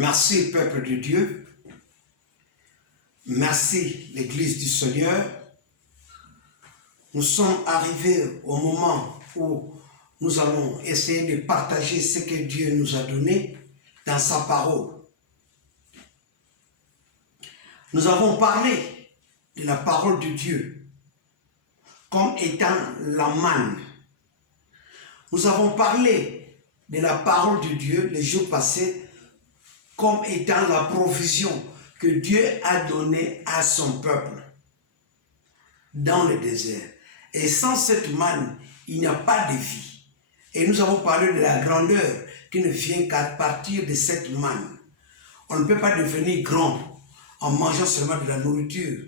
Merci, peuple de Dieu. Merci, l'Église du Seigneur. Nous sommes arrivés au moment où nous allons essayer de partager ce que Dieu nous a donné dans sa parole. Nous avons parlé de la parole de Dieu comme étant la manne. Nous avons parlé de la parole de Dieu les jours passés comme étant la provision que Dieu a donnée à son peuple dans le désert. Et sans cette manne, il n'y a pas de vie. Et nous avons parlé de la grandeur qui ne vient qu'à partir de cette manne. On ne peut pas devenir grand en mangeant seulement de la nourriture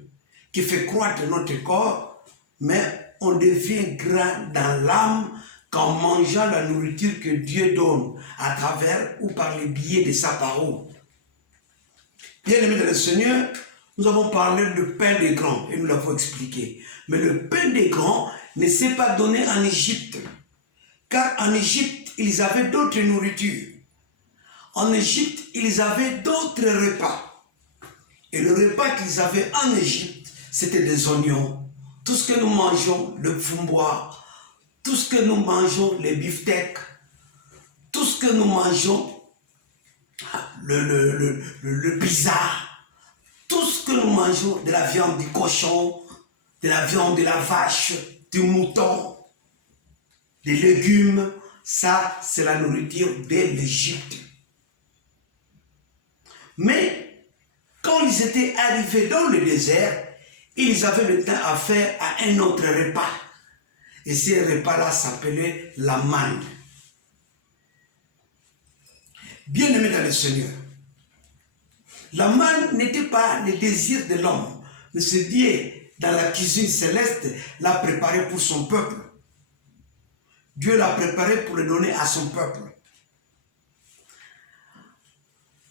qui fait croître notre corps, mais on devient grand dans l'âme qu'en mangeant la nourriture que Dieu donne à travers ou par les biais de sa parole. Bien-aimés dans le Seigneur, nous avons parlé de pain des grands et nous l'avons expliqué. Mais le pain des grands ne s'est pas donné en Égypte. Car en Égypte, ils avaient d'autres nourritures. En Égypte, ils avaient d'autres repas. Et le repas qu'ils avaient en Égypte, c'était des oignons. Tout ce que nous mangeons, le fumbois, tout ce que nous mangeons, les beefsteaks, tout ce que nous mangeons, le pizza, tout ce que nous mangeons, de la viande du cochon, de la viande de la vache, du mouton, des légumes, ça c'est la nourriture de l'Égypte. Mais quand ils étaient arrivés dans le désert, ils avaient le temps à faire à un autre repas. Et ce repas-là s'appelait la manne. Bien-aimés dans le Seigneur, la manne n'était pas le désir de l'homme, mais c'est Dieu, dans la cuisine céleste, l'a préparé pour son peuple. Dieu l'a préparé pour le donner à son peuple.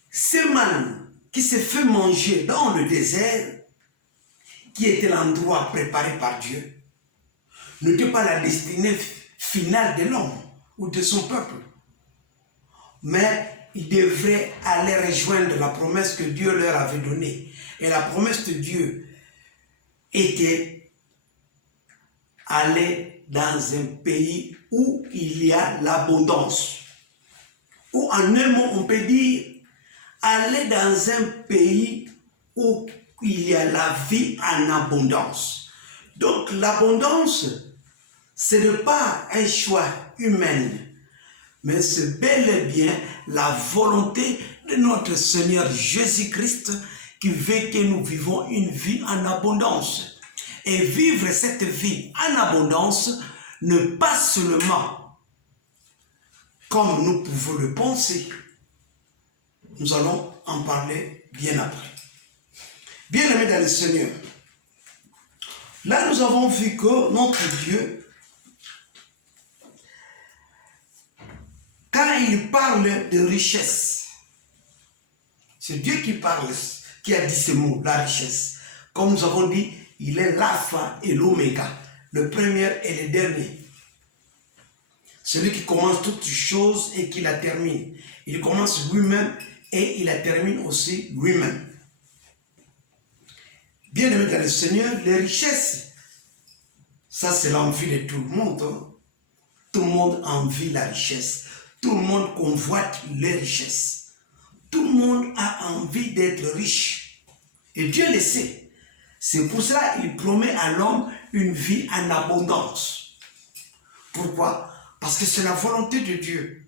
Ce manne qui s'est fait manger dans le désert, qui était l'endroit préparé par Dieu, n'était pas la destinée finale de l'homme ou de son peuple. Mais ils devraient aller rejoindre la promesse que Dieu leur avait donnée. Et la promesse de Dieu était aller dans un pays où il y a l'abondance. Ou en un mot, on peut dire aller dans un pays où il y a la vie en abondance. Donc l'abondance, ce n'est pas un choix humain, mais c'est bel et bien la volonté de notre Seigneur Jésus-Christ qui veut que nous vivons une vie en abondance. Et vivre cette vie en abondance, ne pas seulement comme nous pouvons le penser. Nous allons en parler bien après. Bien-aimés dans le Seigneur, là nous avons vu que notre Dieu, quand il parle de richesse, c'est Dieu qui parle, qui a dit ce mot, la richesse. Comme nous avons dit, il est l'alpha et l'oméga, le premier et le dernier. Celui qui commence toutes choses et qui la termine. Il commence lui-même et il la termine aussi lui-même. Bien-aimé dans le Seigneur, les richesses, ça c'est l'envie de tout le monde. Hein? Tout le monde envie la richesse. Tout le monde convoite les richesses. Tout le monde a envie d'être riche. Et Dieu le sait. C'est pour cela qu'il promet à l'homme une vie en abondance. Pourquoi? Parce que c'est la volonté de Dieu.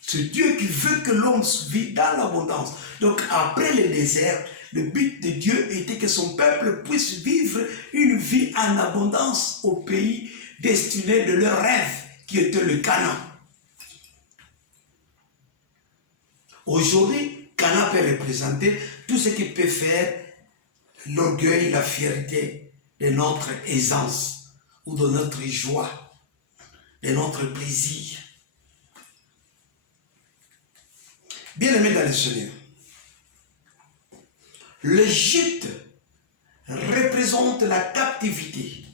C'est Dieu qui veut que l'homme vive dans l'abondance. Donc après le désert, le but de Dieu était que son peuple puisse vivre une vie en abondance au pays destiné de leur rêve, qui était le Canaan. Aujourd'hui, Canaan peut représenter tout ce qui peut faire l'orgueil, la fierté de notre aisance ou de notre joie, de notre plaisir. Bien-aimés dans le Seigneur, l'Égypte représente la captivité,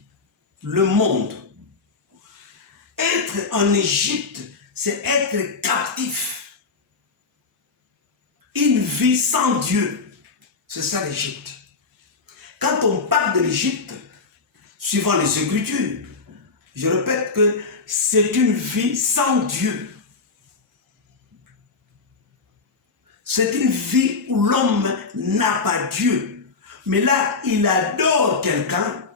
le monde. Être en Égypte, c'est être captif. Une vie sans Dieu. C'est ça l'Égypte. Quand on parle de l'Égypte, suivant les Écritures, je répète que c'est une vie sans Dieu. C'est une vie où l'homme n'a pas Dieu. Mais là, il adore quelqu'un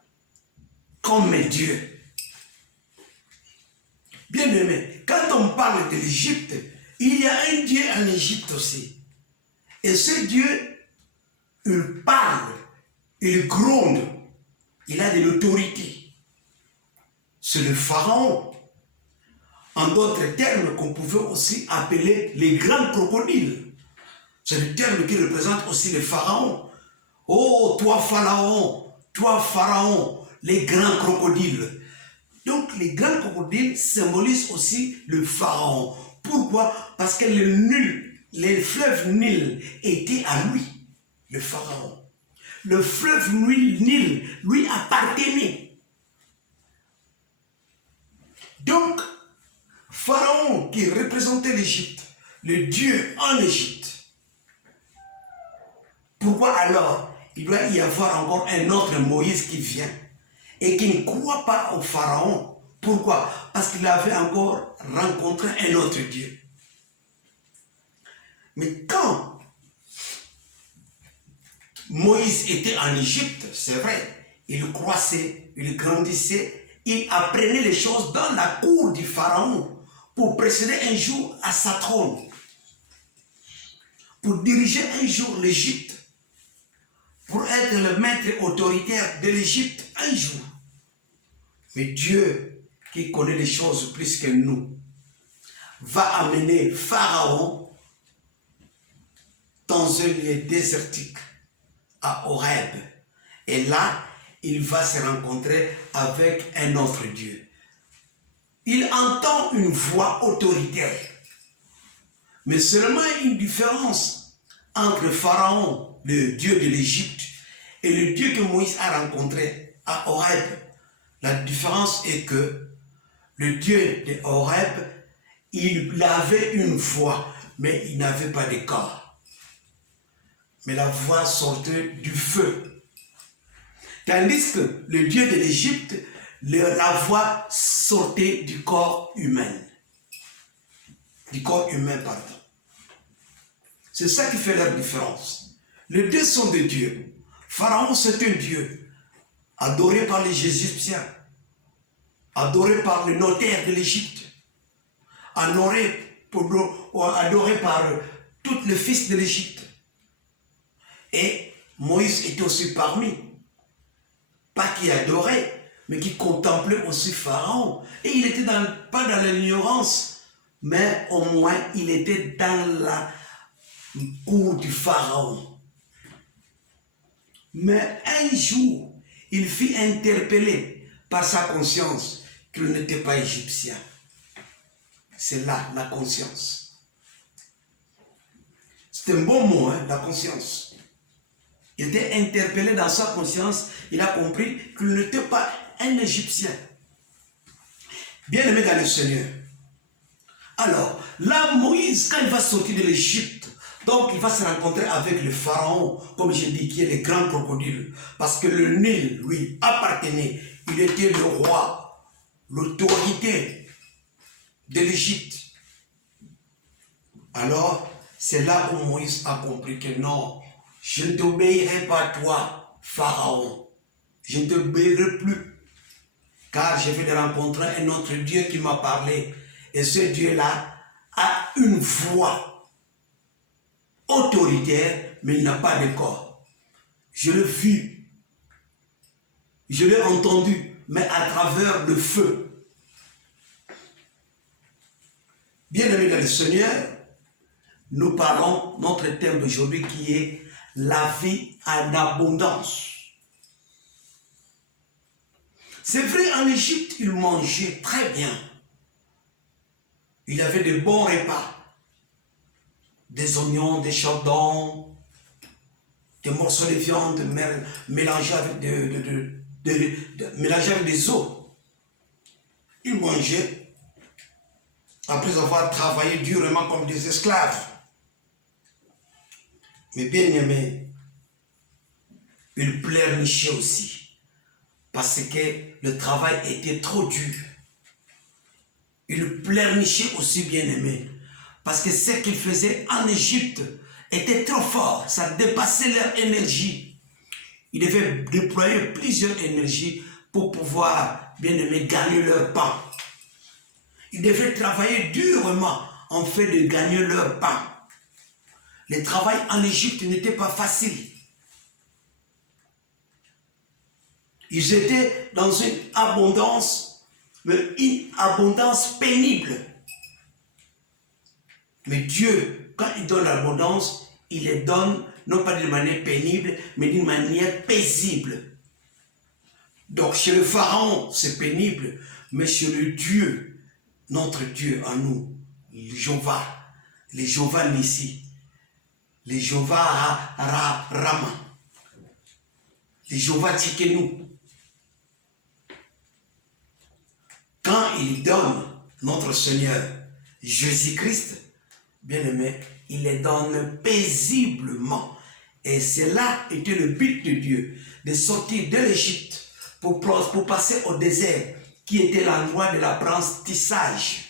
comme Dieu. Bien aimé, quand on parle de l'Égypte, il y a un Dieu en Égypte aussi. Et ce Dieu, il parle, il gronde, il a de l'autorité. C'est le Pharaon. En d'autres termes, qu'on pouvait aussi appeler les grands crocodiles. C'est le terme qui représente aussi le Pharaon. Oh, toi Pharaon, les grands crocodiles. Donc, les grands crocodiles symbolisent aussi le Pharaon. Pourquoi? Parce que les fleuves Nil étaient à lui, le Pharaon. Le fleuve Nil lui appartenait. Donc, Pharaon qui représentait l'Égypte, le Dieu en Égypte. Pourquoi alors il doit y avoir encore un autre Moïse qui vient et qui ne croit pas au Pharaon? Pourquoi? Parce qu'il avait encore rencontré un autre Dieu. Mais quand Moïse était en Égypte, c'est vrai, il croissait, il grandissait, il apprenait les choses dans la cour du Pharaon pour précéder un jour à sa trône, pour diriger un jour l'Égypte, pour être le maître autoritaire de l'Égypte un jour. Mais Dieu, qui connaît les choses plus que nous, va amener Pharaon dans un lieu désertique, à Horeb. Et là, il va se rencontrer avec un autre Dieu. Il entend une voix autoritaire. Mais seulement une différence entre Pharaon, le Dieu de l'Égypte, et le Dieu que Moïse a rencontré à Horeb. La différence est que le Dieu de Horeb, il avait une voix, mais il n'avait pas de corps. Mais la voix sortait du feu. Tandis que le Dieu de l'Égypte, la voix sortait du corps humain. Du corps humain, pardon. C'est ça qui fait leur différence. Les deux sont des dieux. Pharaon, c'est un dieu, adoré par les Égyptiens, adoré par le notaire de l'Égypte, adoré par tous les fils de l'Égypte. Et Moïse était aussi parmi, pas qui adorait, mais qui contemplait aussi Pharaon. Et il était pas dans l'ignorance, mais au moins il était dans la cour du Pharaon. Mais un jour, il fut interpellé par sa conscience qu'il n'était pas égyptien. C'est là la conscience. C'est un bon mot, hein, la conscience. Il était interpellé dans sa conscience, il a compris qu'il n'était pas un Égyptien. Bien-aimé dans le Seigneur. Alors, là, Moïse, quand il va sortir de l'Égypte, donc il va se rencontrer avec le Pharaon, comme j'ai dit, qui est le grand crocodile. Parce que le Nil, lui, appartenait. Il était le roi, l'autorité de l'Égypte. Alors, c'est là où Moïse a compris que non, je ne t'obéirai pas toi, Pharaon. Je ne t'obéirai plus. Car je vais de rencontrer un autre Dieu qui m'a parlé. Et ce Dieu-là a une voix autoritaire, mais il n'a pas de corps. Je l'ai vu, je l'ai entendu, mais à travers le feu. Bien-aimés dans le Seigneur, nous parlons, notre thème d'aujourd'hui qui est la vie en abondance. C'est vrai, en Égypte, ils mangeaient très bien. Il y avait de bons repas. Des oignons, des chardons, des morceaux de viande mélangés avec des os. Ils mangeaient après avoir travaillé durement comme des esclaves. Mais bien aimé, il pleurnichait aussi. Parce que le travail était trop dur. Il pleurnichait aussi, bien aimé. Parce que ce qu'ils faisaient en Égypte était trop fort. Ça dépassait leur énergie. Ils devaient déployer plusieurs énergies pour pouvoir, bien aimé, gagner leur pain. Ils devaient travailler durement en fait de gagner leur pain. Le travail en Égypte n'était pas facile. Ils étaient dans une abondance, mais une abondance pénible. Mais Dieu, quand il donne l'abondance, il les donne non pas d'une manière pénible, mais d'une manière paisible. Donc chez le Pharaon, c'est pénible, mais chez le Dieu, notre Dieu en nous, les Jéhovah Nissi, les Jéhovah Rama, les Jéhovah Tsikenu, quand il donne notre Seigneur Jésus-Christ, bien-aimé, il les donne paisiblement. Et cela était le but de Dieu, de sortir de l'Égypte pour passer au désert, qui était l'endroit de l'apprentissage.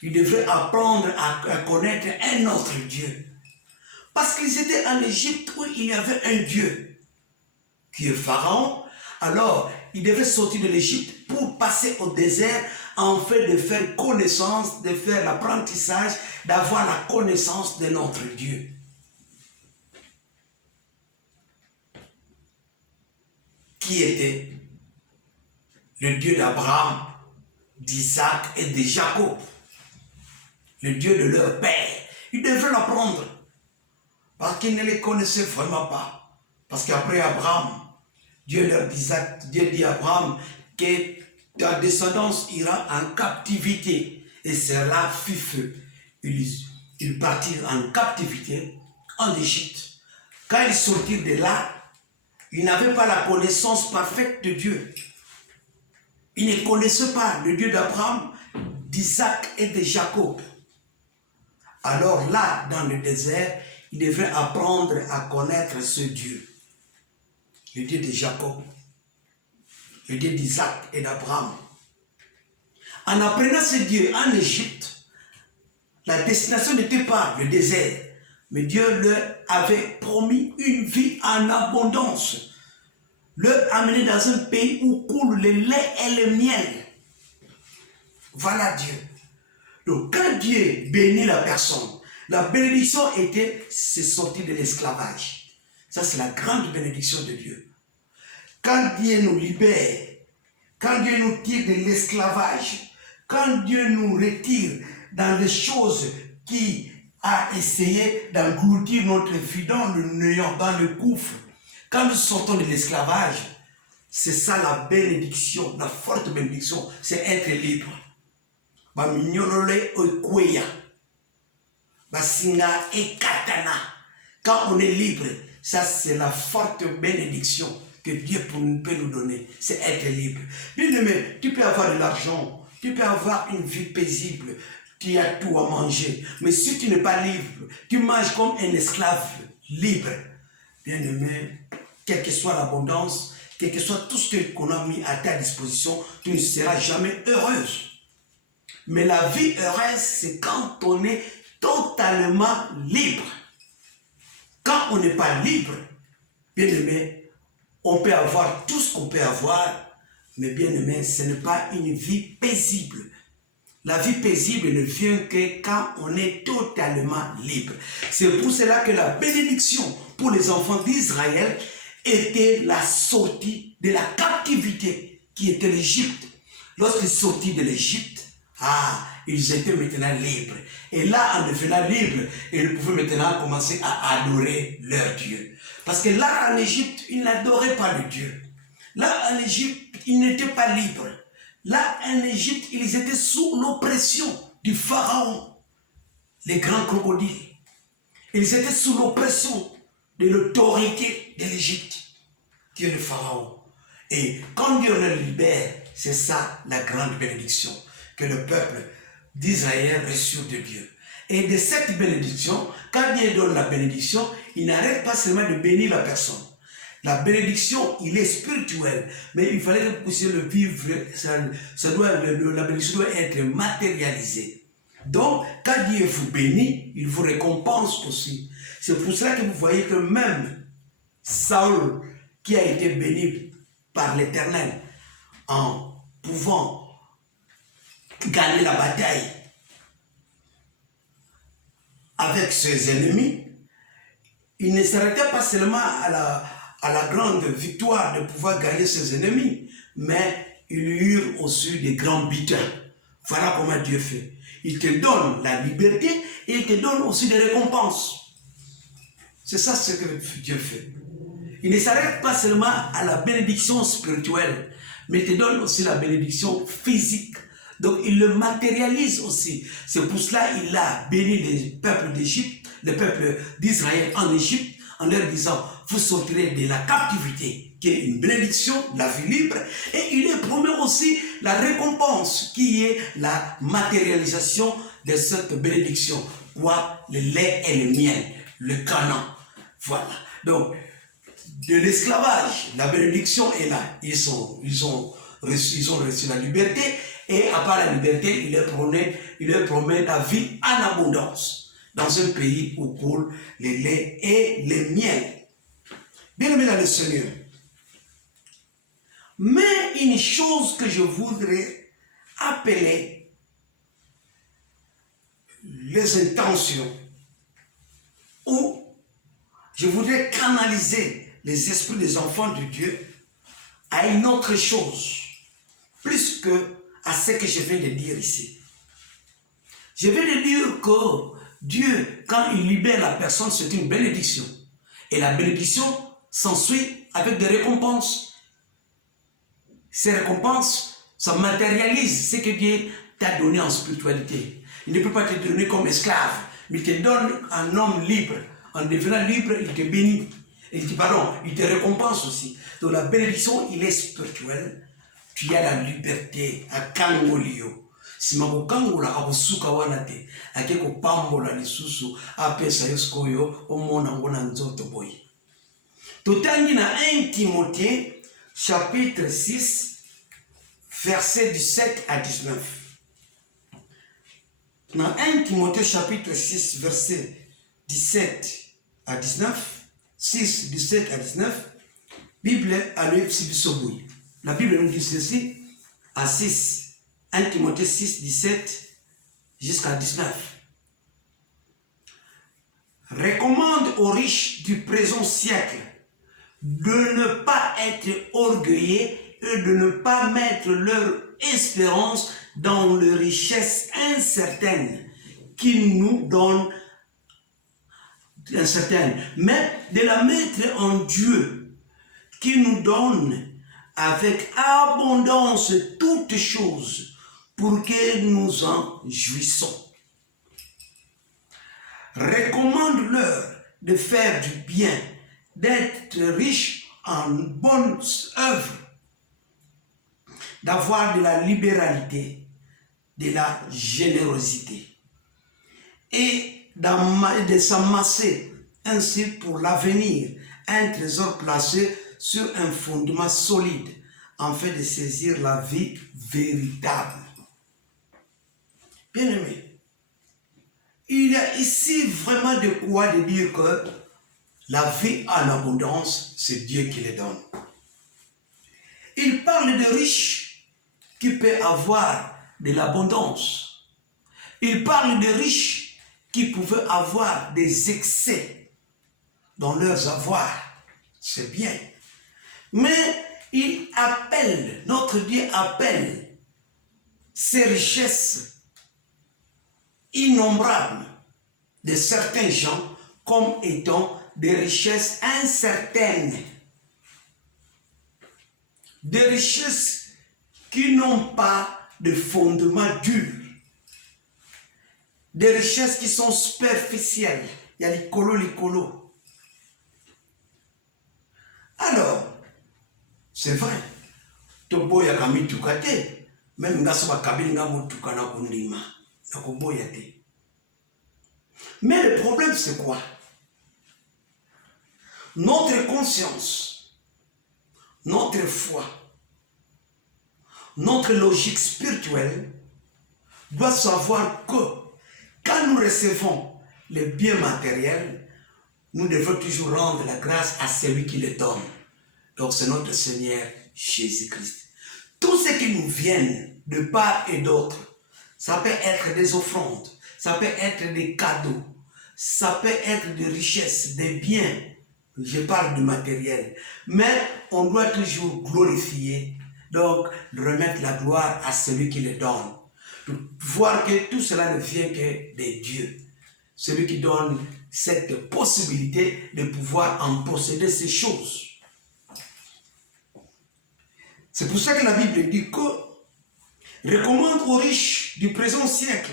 Ils devaient apprendre à connaître un autre Dieu. Parce qu'ils étaient en Égypte où il y avait un Dieu, qui est Pharaon. Alors, ils devaient sortir de l'Égypte pour passer au désert, en fait de faire connaissance, de faire l'apprentissage, d'avoir la connaissance de notre Dieu. Qui était le Dieu d'Abraham, d'Isaac et de Jacob, le Dieu de leur père. Ils devaient l'apprendre, parce qu'ils ne les connaissaient vraiment pas. Parce qu'après Abraham, Dieu dit à Abraham que ta descendance ira en captivité. Et cela fut feu. Ils partirent en captivité en Égypte. Quand ils sortirent de là, ils n'avaient pas la connaissance parfaite de Dieu. Ils ne connaissaient pas le Dieu d'Abraham, d'Isaac et de Jacob. Alors là, dans le désert, ils devaient apprendre à connaître ce Dieu. Le Dieu de Jacob, le Dieu d'Isaac et d'Abraham. En apprenant ce Dieu en Égypte, la destination n'était pas le désert, mais Dieu leur avait promis une vie en abondance. Leur amener dans un pays où coule le lait et le miel. Voilà Dieu. Donc quand Dieu bénit la personne, la bénédiction était se sortir de l'esclavage. Ça c'est la grande bénédiction de Dieu. Quand Dieu nous libère, quand Dieu nous tire de l'esclavage, quand Dieu nous retire dans les choses qui a essayé d'engloutir notre vie dans le néant, dans le gouffre, quand nous sortons de l'esclavage, c'est ça la bénédiction, la forte bénédiction, c'est être libre. Quand on est libre, ça c'est la forte bénédiction que Dieu peut nous donner, c'est être libre. Bien aimé, tu peux avoir de l'argent, tu peux avoir une vie paisible, tu as tout à manger, mais si tu n'es pas libre, tu manges comme un esclave libre. Bien aimé, quelle que soit l'abondance, quel que soit tout ce qu'on a mis à ta disposition, tu ne seras jamais heureuse. Mais la vie heureuse, c'est quand on est totalement libre. Quand on n'est pas libre, bien aimé, on peut avoir tout ce qu'on peut avoir, mais bien aimé, ce n'est pas une vie paisible. La vie paisible ne vient que quand on est totalement libre. C'est pour cela que la bénédiction pour les enfants d'Israël était la sortie de la captivité qui était l'Égypte. Lorsqu'ils sortirent de l'Égypte, ils étaient maintenant libres. Et là, en devenant libres, ils pouvaient maintenant commencer à adorer leur Dieu. Parce que là, en Égypte, ils n'adoraient pas le Dieu. Là, en Égypte, ils n'étaient pas libres. Là, en Égypte, ils étaient sous l'oppression du Pharaon, les grands crocodiles. Ils étaient sous l'oppression de l'autorité de l'Égypte, qui est le Pharaon. Et quand Dieu le libère, c'est ça la grande bénédiction que le peuple d'Israël reçut de Dieu. Et de cette bénédiction, quand Dieu donne la bénédiction, il n'arrête pas seulement de bénir la personne. La bénédiction, il est spirituel, mais il fallait que vous puissiez le vivre, la bénédiction doit être matérialisée. Donc, quand Dieu vous bénit, il vous récompense aussi. C'est pour cela que vous voyez que même Saül, qui a été béni par l'Éternel, en pouvant gagner la bataille avec ses ennemis, il ne s'arrêtait pas seulement à la grande victoire de pouvoir gagner ses ennemis, mais il eut aussi des grands butins. Voilà comment Dieu fait. Il te donne la liberté et il te donne aussi des récompenses. C'est ça ce que Dieu fait. Il ne s'arrête pas seulement à la bénédiction spirituelle, mais il te donne aussi la bénédiction physique. Donc il le matérialise aussi. C'est pour cela qu'il a béni les peuples d'Égypte, les peuples d'Israël en Égypte, en leur disant, vous sortirez de la captivité, qui est une bénédiction, la vie libre, et il leur promet aussi la récompense, qui est la matérialisation de cette bénédiction. Quoi? Le lait et le miel, le Canaan. Voilà. Donc, de l'esclavage, la bénédiction est là. Ils ont reçu la liberté, et à part la liberté, il leur promet la vie en abondance dans un pays où coule le lait et le miel. Bien aimé dans le Seigneur. Mais une chose que je voudrais appeler les intentions, ou je voudrais canaliser les esprits des enfants de Dieu à une autre chose, plus que à ce que je viens de dire ici. Je viens de dire que Dieu, quand il libère la personne, c'est une bénédiction. Et la bénédiction s'ensuit avec des récompenses. Ces récompenses, ça matérialise ce que Dieu t'a donné en spiritualité. Il ne peut pas te donner comme esclave, mais il te donne un homme libre. En devenant libre, il te bénit. Il te récompense aussi. Donc la bénédiction, il est spirituel. Tu as la liberté à Kangolio. Si ma kangola abusuka wana te, ake ko pambola lisusu apesa yoskoyo omona ngona nzoto boy. Totangi na 1 Timothée chapitre 6 versets 17 à 19. Dans 1 Timothée chapitre 6 versets 17 à 19, 6, 17 à 19, Bible a le Sibisoboui. La Bible nous dit ceci à 6, 1 Timothée 6, 17 jusqu'à 19. Recommande aux riches du présent siècle de ne pas être orgueilleux et de ne pas mettre leur espérance dans les richesses incertaines qui nous donnent incertaines, mais de la mettre en Dieu qui nous donne avec abondance toutes choses pour que nous en jouissons. Recommande-leur de faire du bien, d'être riches en bonnes œuvres, d'avoir de la libéralité, de la générosité et de s'amasser ainsi pour l'avenir un trésor placé sur un fondement solide, afin de saisir la vie véritable. Bien-aimé, il y a ici vraiment de quoi de dire que la vie en abondance, c'est Dieu qui les donne. Il parle de riches qui peuvent avoir de l'abondance. Il parle de riches qui pouvaient avoir des excès dans leurs avoirs. C'est bien. Mais il appelle, notre Dieu appelle ces richesses innombrables de certains gens comme étant des richesses incertaines. Des richesses qui n'ont pas de fondement dur. Des richesses qui sont superficielles. Il y a l'écolo. Alors, c'est vrai. Toboya kami tukate, même ngasoba kabili ngamu tukana kundima. Nakoboya te. Mais le problème, c'est quoi? Notre conscience, notre foi, notre logique spirituelle doit savoir que quand nous recevons les biens matériels, nous devons toujours rendre la grâce à celui qui les donne. Donc c'est notre Seigneur Jésus-Christ. Tout ce qui nous vient de part et d'autre, ça peut être des offrandes, ça peut être des cadeaux, ça peut être des richesses, des biens. Je parle du matériel. Mais on doit toujours glorifier, donc remettre la gloire à celui qui le donne. Voir que tout cela ne vient que de Dieu. Celui qui donne cette possibilité de pouvoir en posséder ces choses. C'est pour ça que la Bible dit que recommande aux riches du présent siècle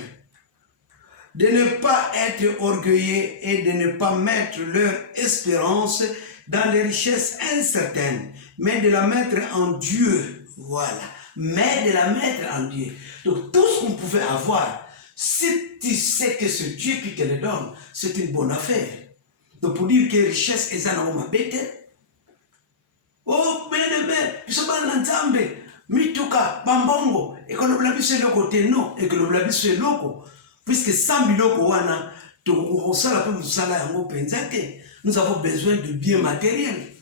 de ne pas être orgueilleux et de ne pas mettre leur espérance dans les richesses incertaines, mais de la mettre en Dieu. Voilà. Mais de la mettre en Dieu. Donc tout ce qu'on pouvait avoir, si tu sais que c'est Dieu qui te le donne, c'est une bonne affaire. Donc pour dire que richesse est un homme bête. Oh, mais, tu sais pas l'ensemble. Mituka, bambongo, et que le blabis est le côté non, et que le blabis est loco. Puisque 100 000 wana, nous avons besoin de biens matériels.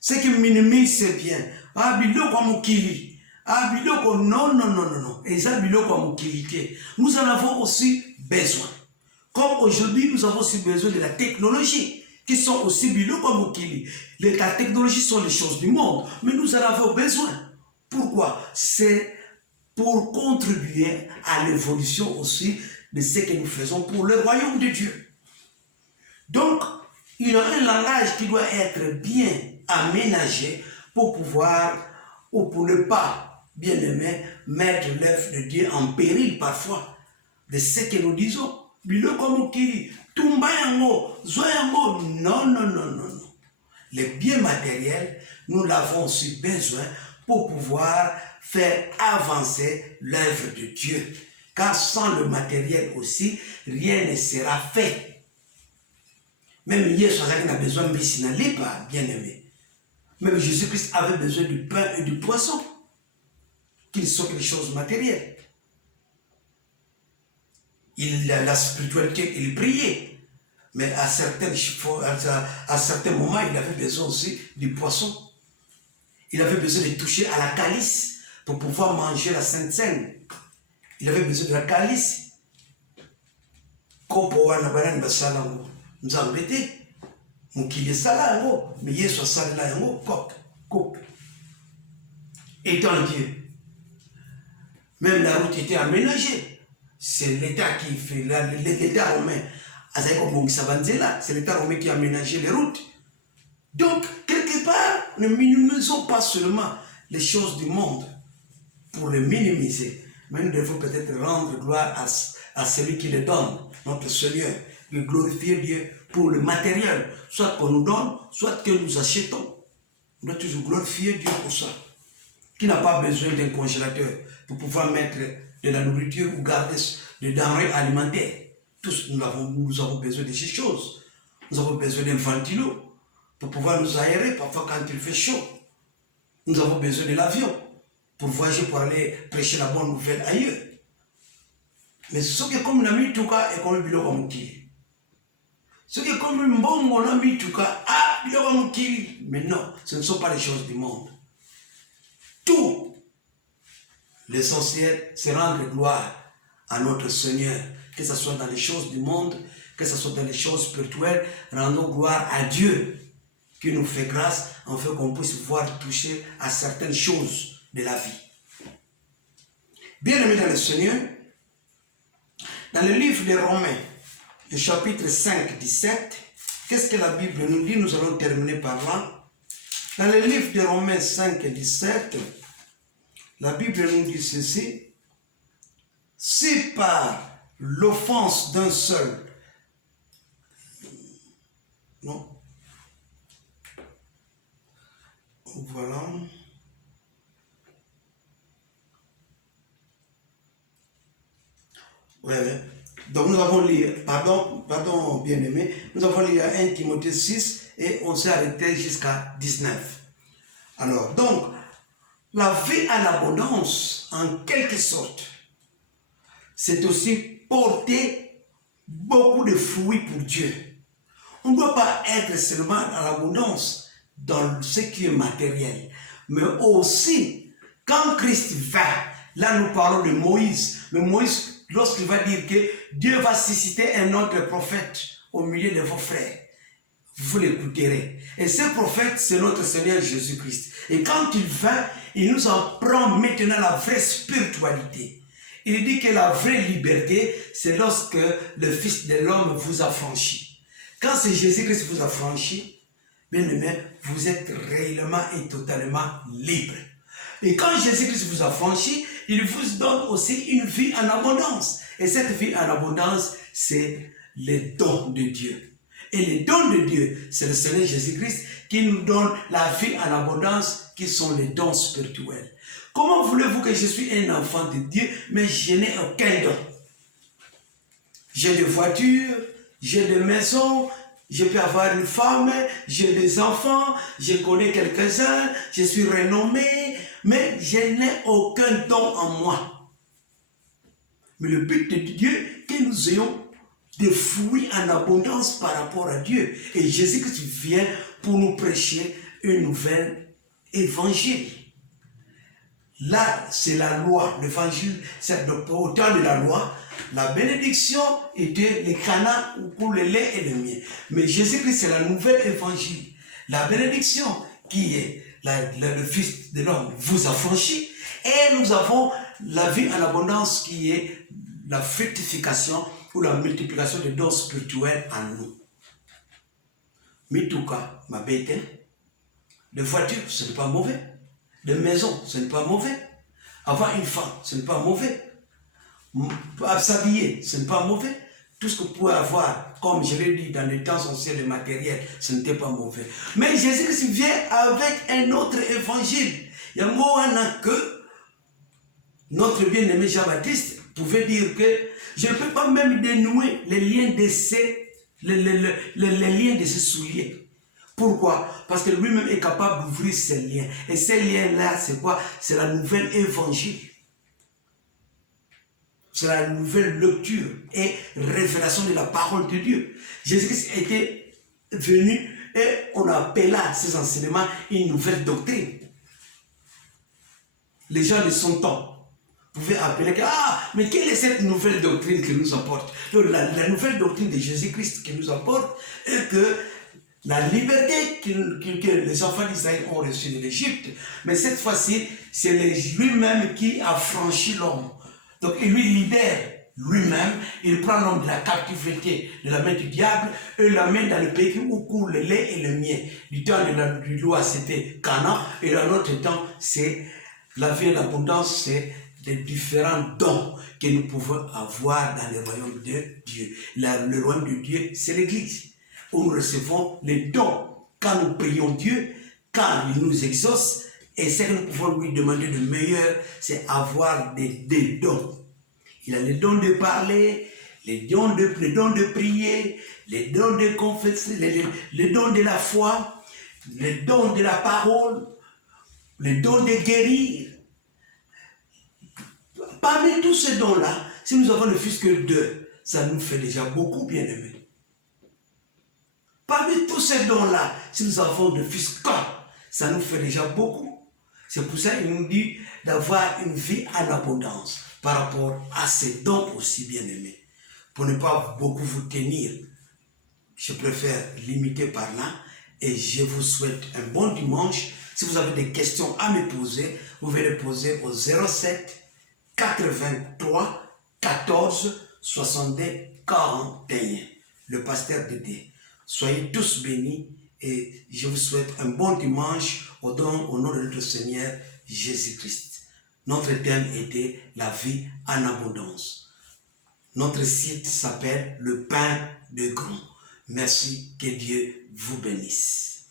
Ce qui minimise c'est bien. Ah, biloko mukili. Ah, biloko, non. Et ça, biloko mukilité. Nous en avons aussi besoin. Comme aujourd'hui, nous avons aussi besoin de la technologie, qui sont aussi biloko mukili. La technologie sont les choses du monde, mais nous en avons besoin. Pourquoi? C'est pour contribuer à l'évolution aussi de ce que nous faisons pour le royaume de Dieu. Donc, il y a un langage qui doit être bien aménagé pour pouvoir, ou pour ne pas, bien aimé, mettre l'œuvre de Dieu en péril parfois de ce que nous disons. Non. Les biens matériels, nous l'avons aussi besoin pour pouvoir faire avancer l'œuvre de Dieu. Car sans le matériel aussi, rien ne sera fait. Même Yesu a besoin de Messie, n'allez pas, bien aimé. Même Jésus-Christ avait besoin du pain et du poisson, qu'ils sont des choses matérielles. La spiritualité, il priait. Mais à certains moments, il avait besoin aussi du poisson. Il avait besoin de toucher à la calice pour pouvoir manger la Sainte Seine. Il avait besoin de la calice. Kopo wana banani basala ngo nzambe te mukili sala yango mais Yesu asala yango kopo. Étant Dieu, même la route était aménagée. C'est l'État qui fait l'État romain. C'est l'État romain qui a aménagé les routes. Donc, quelque part, ne minimisons pas seulement les choses du monde pour les minimiser, mais nous devons peut-être rendre gloire à celui qui les donne, notre Seigneur, et glorifier Dieu pour le matériel, soit qu'on nous donne, soit que nous achetons. On doit toujours glorifier Dieu pour ça. Qui n'a pas besoin d'un congélateur pour pouvoir mettre de la nourriture ou garder des denrées alimentaires. Tous nous avons besoin de ces choses. Nous avons besoin d'un ventilo pour pouvoir nous aérer parfois quand il fait chaud. Nous avons besoin de l'avion pour voyager, pour aller prêcher la bonne nouvelle ailleurs. Mais ce qui est comme la mituka est comme le biloko mukili. Ce qui est comme le mbongo la mituka, ah, biloko mukili. Mais non, ce ne sont pas les choses du monde. Tout l'essentiel, c'est rendre gloire à notre Seigneur, que ce soit dans les choses du monde, que ce soit dans les choses spirituelles, rendons gloire à Dieu qui nous fait grâce, en fait qu'on puisse pouvoir toucher à certaines choses de la vie. Bien aimé dans le Seigneur, dans le livre des Romains, le chapitre 5, 17, qu'est-ce que la Bible nous dit? Nous allons terminer par là. Dans le livre des Romains 5, 17, la Bible nous dit ceci: si par l'offense d'un seul, non, voilà, ouais. Donc nous avons lu, pardon bien-aimé, nous avons lu 1 Timothée 6 et on s'est arrêté jusqu'à 19. Alors, donc, la vie à l'abondance, en quelque sorte, c'est aussi porter beaucoup de fruits pour Dieu. On ne doit pas être seulement à l'abondance dans ce qui est matériel, mais aussi, quand Christ va, là nous parlons de Moïse, mais Moïse, lorsqu'il va dire que Dieu va susciter un autre prophète au milieu de vos frères, vous l'écouterez. Et ce prophète, c'est notre Seigneur Jésus-Christ. Et quand il va, il nous apprend maintenant la vraie spiritualité. Il dit que la vraie liberté, c'est lorsque le Fils de l'homme vous a franchi. Quand c'est Jésus-Christ qui vous a franchi, bien aimé, vous êtes réellement et totalement libre. Et quand Jésus-Christ vous a franchi, il vous donne aussi une vie en abondance. Et cette vie en abondance, c'est les dons de Dieu. Et les dons de Dieu, c'est le Seigneur Jésus-Christ qui nous donne la vie en abondance, qui sont les dons spirituels. Comment voulez-vous que je suis un enfant de Dieu, mais je n'ai aucun don? J'ai des voitures, j'ai des maisons, je peux avoir une femme, j'ai des enfants, je connais quelques-uns, je suis renommé, mais je n'ai aucun don en moi. Mais le but de Dieu, que nous ayons des fruits en abondance par rapport à Dieu. Et Jésus-Christ vient pour nous prêcher une nouvelle évangile. Là, c'est la loi, l'évangile, c'est au temps de la loi, la bénédiction était le canard pour le lait et le miel. Mais Jésus-Christ, c'est la nouvelle évangile. La bénédiction qui est le Fils de l'homme vous a franchi. Et nous avons la vie en abondance qui est la fructification ou la multiplication des dons spirituels en nous. Mituka, ma bête, de voiture, ce n'est pas mauvais. De maison, ce n'est pas mauvais. Avoir une femme, ce n'est pas mauvais. S'habiller, ce n'est pas mauvais. Tout ce que vous pouvez avoir, comme je l'ai dit, dans les temps anciens, le matériel, ce n'était pas mauvais. Mais Jésus-Christ vient avec un autre évangile. Il y a un mot que notre bien-aimé Jean-Baptiste pouvait dire que je ne peux pas même dénouer les liens de les liens de ces souliers. Pourquoi? Parce que lui-même est capable d'ouvrir ces liens. Et ces liens-là, c'est quoi? C'est la nouvelle évangile. C'est la nouvelle lecture et révélation de la parole de Dieu. Jésus-Christ était venu et on appela ces enseignements une nouvelle doctrine. Les gens de son temps pouvaient appeler que, mais quelle est cette nouvelle doctrine qu'il nous apporte? La nouvelle doctrine de Jésus-Christ qui nous apporte est que la liberté que les enfants d'Israël ont reçue de l'Égypte, mais cette fois-ci, c'est lui-même qui a franchi l'homme. Donc il lui libère lui-même, il prend l'homme de la captivité, de la main du diable, et l'amène dans le pays où coule le lait et le miel. Du temps de la loi, c'était Canaan, et dans notre temps, c'est la vie en abondance, c'est les différents dons que nous pouvons avoir dans le royaume de Dieu. Le royaume de Dieu, c'est l'Église, où nous recevons les dons. Quand nous prions Dieu, quand il nous exauce, et ce que nous pouvons lui demander de meilleur, c'est avoir des dons. Il a les dons de parler, les dons de prier, les dons de confesser, les dons de la foi, les dons de la parole, les dons de guérir. Parmi tous ces dons-là, si nous avons ne fût-ce que 2, ça nous fait déjà beaucoup, bien aimés. Parmi tous ces dons-là, si nous avons ne fût-ce qu'un, ça nous fait déjà beaucoup. C'est pour ça qu'il nous dit d'avoir une vie en abondance par rapport à ces dons aussi bien aimés. Pour ne pas beaucoup vous tenir, je préfère limiter par là et je vous souhaite un bon dimanche. Si vous avez des questions à me poser, vous pouvez les poser au 07 83 14 62 41. Le pasteur Dédé. Soyez tous bénis et je vous souhaite un bon dimanche au nom de notre Seigneur Jésus-Christ. Notre thème était la vie en abondance. Notre site s'appelle le pain de grand. Merci, que Dieu vous bénisse.